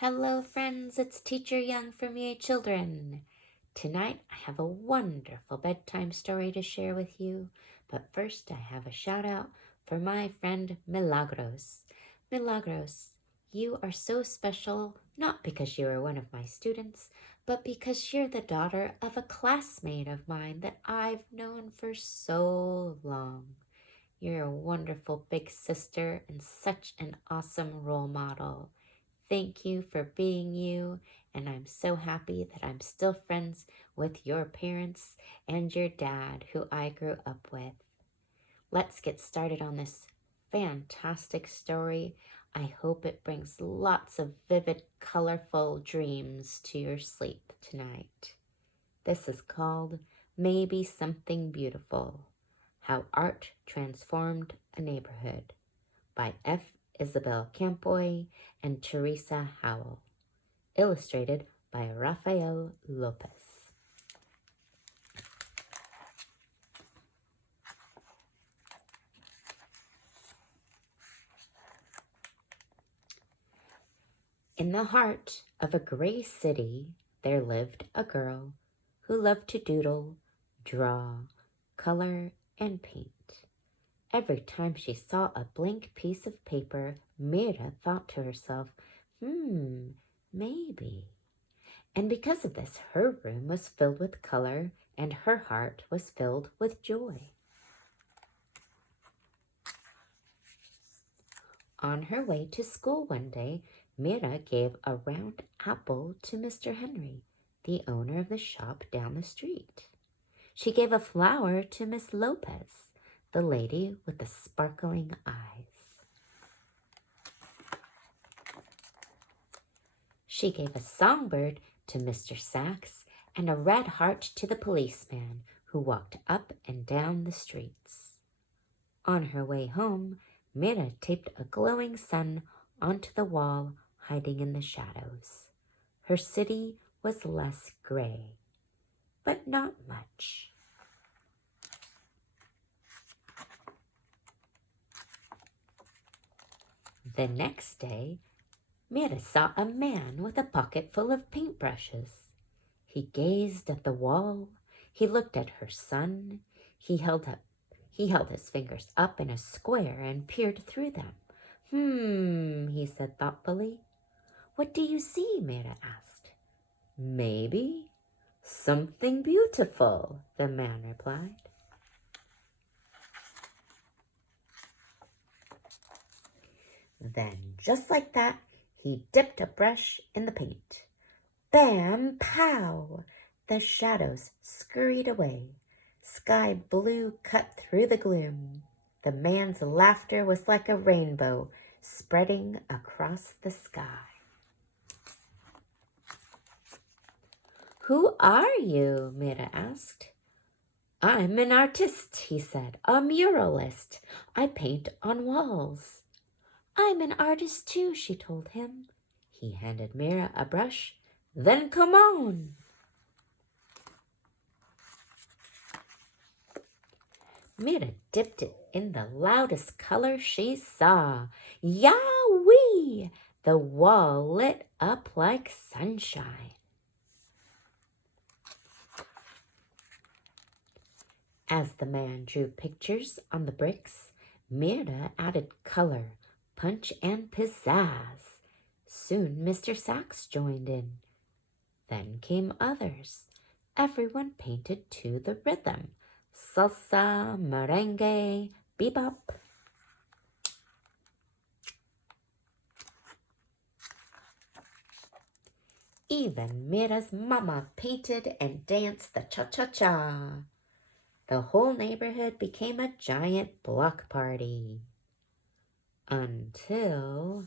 Hello, friends, it's Teacher Young from Yay Children. Tonight I have a wonderful bedtime story to share with you, but first I have a shout out for my friend Milagros. Milagros, you are so special not because you are one of my students, but because you're the daughter of a classmate of mine that I've known for so long. You're a wonderful big sister and such an awesome role model. Thank you for being you, and I'm so happy that I'm still friends with your parents and your dad, who I grew up with. Let's get started on this fantastic story. I hope it brings lots of vivid, colorful dreams to your sleep tonight. This is called Maybe Something Beautiful: How Art Transformed a Neighborhood by Isabel Campoy and Theresa Howell. Illustrated by Rafael Lopez. In the heart of a gray city, there lived a girl who loved to doodle, draw, color, and paint. Every time she saw a blank piece of paper, Mira thought to herself, maybe. And because of this, her room was filled with color and her heart was filled with joy. On her way to school one day, Mira gave a round apple to Mr. Henry, the owner of the shop down the street. She gave a flower to Miss Lopez, the lady with the sparkling eyes. She gave a songbird to Mr. Sachs and a red heart to the policeman who walked up and down the streets. On her way home, Mira taped a glowing sun onto the wall, hiding in the shadows. Her city was less gray, but not much. The next day, Mira saw a man with a pocket full of paintbrushes. He gazed at the wall. He looked at her sun. He held his fingers up in a square and peered through them. He said thoughtfully. What do you see? Mira asked. Maybe something beautiful, the man replied. Then, just like that, he dipped a brush in the paint. Bam, pow! The shadows scurried away. Sky blue cut through the gloom. The man's laughter was like a rainbow spreading across the sky. Who are you? Mira asked. I'm an artist, he said, a muralist. I paint on walls. I'm an artist too, she told him. He handed Mira a brush. Then come on. Mira dipped it in the loudest color she saw. Yahweh! The wall lit up like sunshine. As the man drew pictures on the bricks, Mira added color, punch, and pizzazz. Soon Mr. Sachs joined in. Then came others. Everyone painted to the rhythm. Salsa, merengue, bebop. Even Mira's mama painted and danced the cha-cha-cha. The whole neighborhood became a giant block party. Until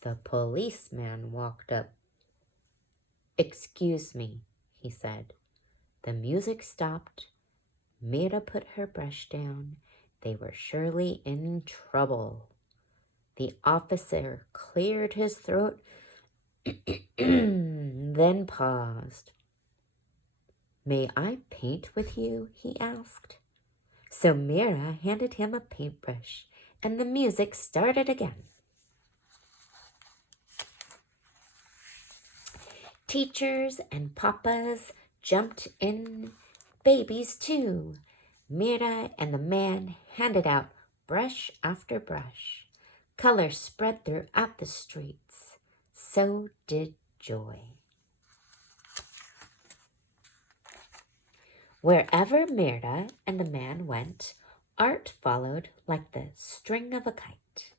the policeman walked up. Excuse me, he said. The music stopped. Mira put her brush down. They were surely in trouble. The officer cleared his throat, then paused. May I paint with you? He asked. So Mira handed him a paintbrush, and the music started again. Teachers and papas jumped in, babies too. Mira and the man handed out brush after brush. Color spread throughout the streets. So did joy. Wherever Mira and the man went, art followed like the string of a kite.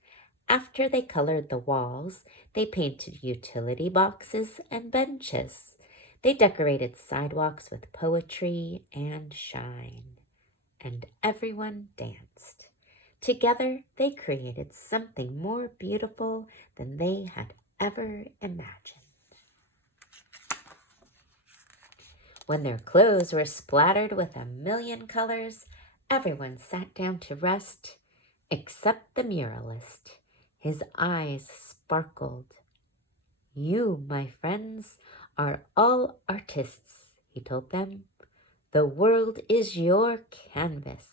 After they colored the walls, they painted utility boxes and benches. They decorated sidewalks with poetry and shine. And everyone danced. Together, they created something more beautiful than they had ever imagined. When their clothes were splattered with a million colors, everyone sat down to rest, except the muralist. His eyes sparkled. You, my friends, are all artists, he told them. The world is your canvas.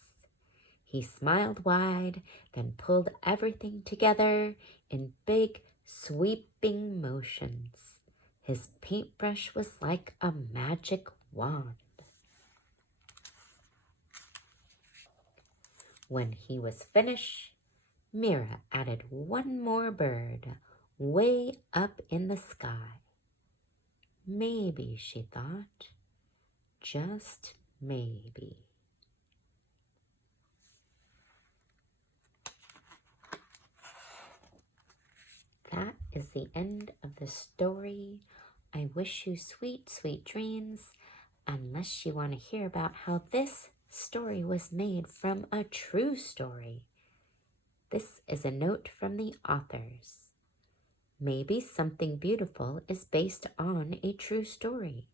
He smiled wide, then pulled everything together in big, sweeping motions. His paintbrush was like a magic wand. When he was finished, Mira added one more bird way up in the sky. Maybe, she thought, just maybe. That is the end of the story. I wish you sweet, sweet dreams, unless you want to hear about how this story was made from a true story. This is a note from the authors. Maybe something beautiful is based on a true story.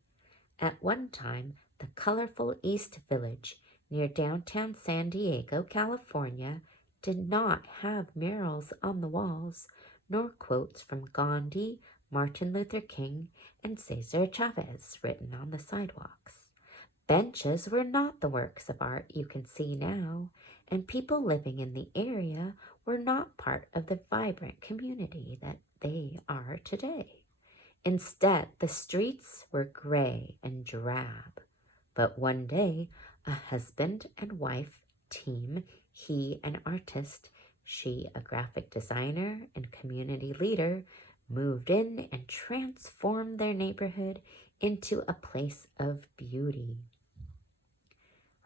At one time, the colorful East Village near downtown San Diego, California, did not have murals on the walls, nor quotes from Gandhi, Martin Luther King, and Cesar Chavez written on the sidewalks. Benches were not the works of art you can see now, and people living in the area were not part of the vibrant community that they are today. Instead, the streets were gray and drab. But one day, a husband and wife team, he an artist, she a graphic designer and community leader, moved in and transformed their neighborhood into a place of beauty.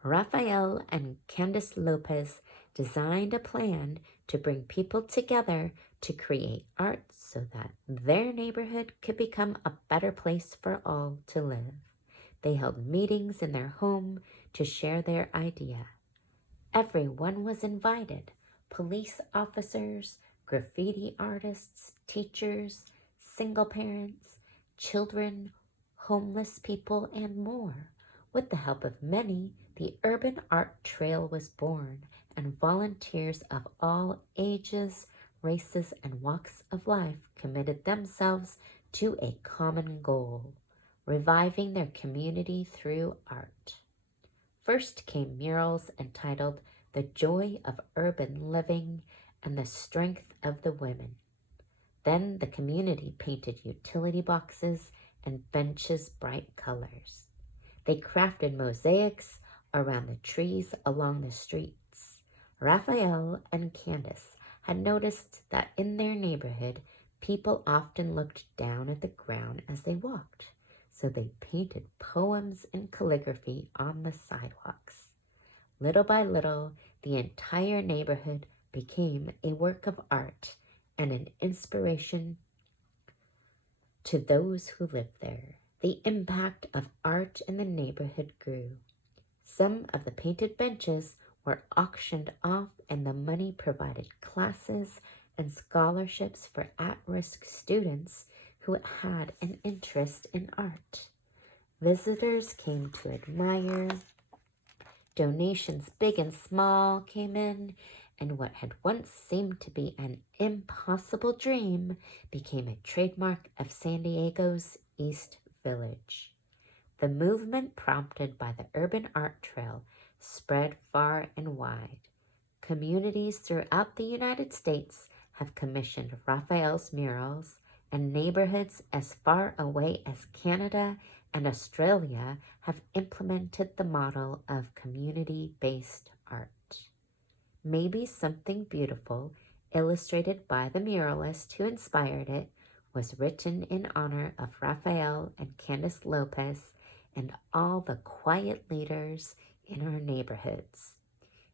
Rafael and Candice Lopez designed a plan to bring people together to create art so that their neighborhood could become a better place for all to live. They held meetings in their home to share their idea. Everyone was invited: police officers, graffiti artists, teachers, single parents, children, homeless people, and more. With the help of many, the Urban Art Trail was born, and volunteers of all ages, races, and walks of life committed themselves to a common goal: reviving their community through art. First came murals entitled "The Joy of Urban Living" and "The Strength of the Women." Then the community painted utility boxes and benches bright colors. They crafted mosaics around the trees along the streets. Rafael and Candice had noticed that in their neighborhood, people often looked down at the ground as they walked, so they painted poems and calligraphy on the sidewalks. Little by little, the entire neighborhood became a work of art and an inspiration to those who lived there. The impact of art in the neighborhood grew. Some of the painted benches were auctioned off, and the money provided classes and scholarships for at-risk students who had an interest in art. Visitors came to admire. Donations big and small came in, and what had once seemed to be an impossible dream became a trademark of San Diego's East Village. The movement prompted by the Urban Art Trail spread far and wide. Communities throughout the United States have commissioned Raphael's murals, and neighborhoods as far away as Canada and Australia have implemented the model of community-based art. Maybe something beautiful, illustrated by the muralist who inspired it, was written in honor of Rafael and Candice Lopez and all the quiet leaders in our neighborhoods.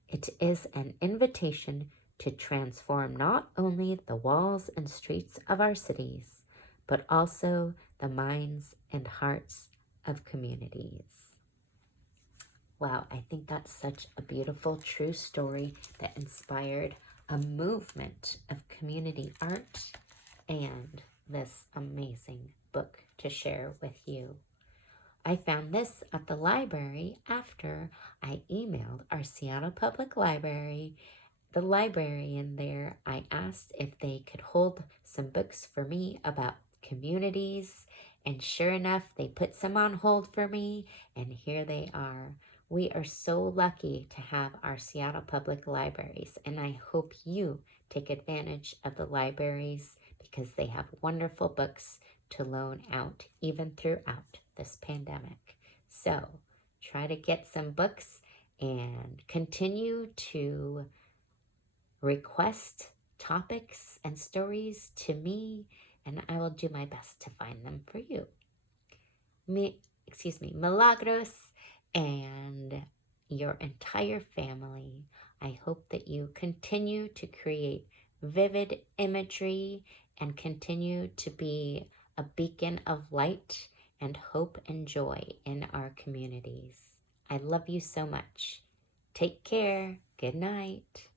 It is an invitation to transform not only the walls and streets of our cities, but also the minds and hearts of communities. Wow, I think that's such a beautiful, true story that inspired a movement of community art and this amazing book to share with you. I found this at the library after I emailed our Seattle Public Library. The librarian there, I asked if they could hold some books for me about communities, and sure enough, they put some on hold for me, and here they are. We are so lucky to have our Seattle Public Libraries, and I hope you take advantage of the libraries because they have wonderful books to loan out even throughout this pandemic. So try to get some books and continue to request topics and stories to me, and I will do my best to find them for you. Milagros and your entire family, I hope that you continue to create vivid imagery and continue to be a beacon of light and hope and joy in our communities. I love you so much. Take care. Good night.